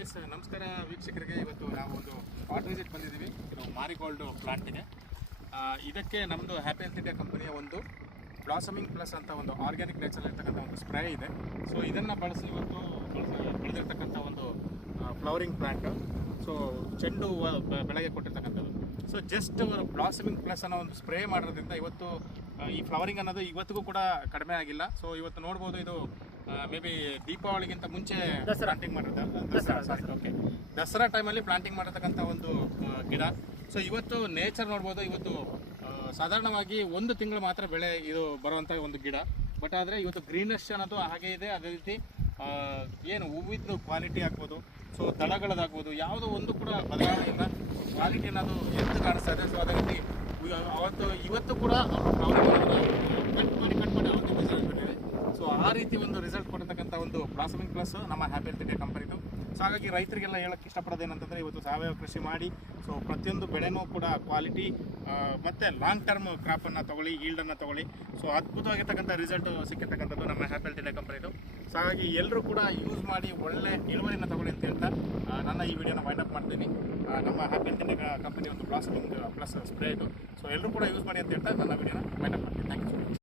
S ನಮಸ್ಕಾರ ವೀಕ್ಷಕರಿಗೆ. ಇವತ್ತು ನಾವು ಒಂದು ಸ್ಪಾಟ್ ವಿಸಿಟ್ ಬಂದಿದ್ದೀವಿ ಇದು ಮಾರಿಗೋಲ್ಡ್ ಪ್ಲಾಂಟಿಗೆ. ಇದಕ್ಕೆ ನಮ್ಮದು ಹ್ಯಾಪಿ ಹೆಲ್ತ್ ಇಂಡಿಯಾ ಕಂಪನಿಯ ಒಂದು ಬ್ಲಾಸಮಿಂಗ್ ಪ್ಲಸ್ ಅಂತ ಒಂದು ಆರ್ಗ್ಯಾನಿಕ್ ನೇಚರ್ ಇರ್ತಕ್ಕಂಥ ಒಂದು ಸ್ಪ್ರೇ ಇದೆ. ಸೊ ಇದನ್ನು ಬಳಸಿ ಇವತ್ತು ಬೆಳೆದಿರ್ತಕ್ಕಂಥ ಒಂದು ಫ್ಲವರಿಂಗ್ ಪ್ಲಾಂಟ್. ಸೊ ಚೆಂಡು ಬೆಳೆಗೆ ಕೊಟ್ಟಿರ್ತಕ್ಕಂಥದ್ದು. ಸೊ ಜಸ್ಟ್ ಬ್ಲಾಸಮಿಂಗ್ ಪ್ಲಸ್ ಅನ್ನೋ ಒಂದು ಸ್ಪ್ರೇ ಮಾಡೋದ್ರಿಂದ ಇವತ್ತು ಈ ಫ್ಲವರಿಂಗ್ ಅನ್ನೋದು ಇವತ್ತಿಗೂ ಕೂಡ ಕಡಿಮೆ ಆಗಿಲ್ಲ. ಸೊ ಇವತ್ತು ನೋಡ್ಬೋದು, ಇದು ಮೇ ಬಿ ದೀಪಾವಳಿಗಿಂತ ಮುಂಚೆ ಪ್ಲಾಂಟಿಂಗ್ ಮಾಡಿರೋದು. ಓಕೆ, ದಸರಾ ಟೈಮಲ್ಲಿ ಪ್ಲಾಂಟಿಂಗ್ ಮಾಡಿರ್ತಕ್ಕಂಥ ಒಂದು ಗಿಡ. ಸೊ ಇವತ್ತು ನೇಚರ್ ನೋಡ್ಬೋದು, ಇವತ್ತು ಸಾಧಾರಣವಾಗಿ 1 ತಿಂಗಳು ಮಾತ್ರ ಬೆಳೆ ಇದು ಬರುವಂಥ ಒಂದು ಗಿಡ. ಬಟ್ ಆದರೆ ಇವತ್ತು ಗ್ರೀನಶ್ ಅನ್ನೋದು ಹಾಗೆ ಇದೆ. ಅದೇ ರೀತಿ ಏನು ಹೂವಿದ್ದು ಕ್ವಾಲಿಟಿ ಆಗ್ಬೋದು, ಸೊ ದಳಗಳದಾಗ್ಬೋದು, ಯಾವುದೋ ಒಂದು ಕೂಡ ಬದಲಾವಣೆ ಇಲ್ಲ. ಕ್ವಾಲಿಟಿ ಅನ್ನೋದು ಎದ್ದು ಕಾಣಿಸ್ತಾ ಇದೆ. ಸೊ ಅದೇ ರೀತಿ ಇವತ್ತು ಕೂಡ ಕಟ್ ಮಾಡಿ ಅವತ್ತು ರಿಸಲ್ಟ್ ಬಂದಿದೆ. ಸೊ ಆ ರೀತಿ ಒಂದು ರಿಸಲ್ಟ್ ಕೊಡ್ತಕ್ಕಂಥ ಒಂದು ಬ್ಲಾಸಮಿಂಗ್ ಪ್ಲಸ್ ನಮ್ಮ ಹ್ಯಾಪಿ ಹೆಲ್ತ್ ಇಂಡಿಯಾ ಕಂಪನಿದು. ಸೊ ಹಾಗಾಗಿ ರೈತರಿಗೆಲ್ಲ ಹೇಳಕ್ಕೆ ಇಷ್ಟಪಡೋದೇನಂತಂದರೆ, ಇವತ್ತು ಸಾವಯವ ಕೃಷಿ ಮಾಡಿ ಸೊ ಪ್ರತಿಯೊಂದು ಬೆಳೆನೂ ಕೂಡ ಕ್ವಾಲಿಟಿ ಮತ್ತು ಲಾಂಗ್ ಟರ್ಮ್ ಕ್ರಾಪನ್ನು ತೊಗೊಳ್ಳಿ, ಈಲ್ಡನ್ನು ತೊಗೊಳ್ಳಿ. ಸೊ ಅದ್ಭುತವಾಗಿರ್ತಕ್ಕಂಥ ರಿಸಲ್ಟ್ ಸಿಕ್ಕಿರ್ತಕ್ಕಂಥದ್ದು ನಮ್ಮ ಹ್ಯಾಪಿ ಹೆಲ್ತ್ ಇಂಡಿಯಾ ಕಂಪನಿದು. ಸೊ ಹಾಗಾಗಿ ಎಲ್ಲರೂ ಕೂಡ ಯೂಸ್ ಮಾಡಿ ಒಳ್ಳೆ ಇಳುವರಿನ ತೊಗೊಳ್ಳಿ ಅಂತ ಹೇಳ್ತಾ ನನ್ನ ಈ ವಿಡಿಯೋನ ವೈಂಡ್ ಮಾಡ್ತೀನಿ. ನಮ್ಮ ಹ್ಯಾಪಿ ಹೆಲ್ತ್ ಇಂಡಿಯಾ ಕಂಪನಿ ಒಂದು ಬ್ಲಾಸಮಿಂಗ್ ಪ್ಲಸ್ ಸ್ಪ್ರೇ ಇದು. ಸೊ ಎಲ್ಲರೂ ಕೂಡ ಯೂಸ್ ಮಾಡಿ ಅಂತ ಹೇಳ್ತಾ ನನ್ನ ವಿಡಿಯೋನ ವೈಂಡ್ ಮಾಡ್ತೀನಿ. Thank you.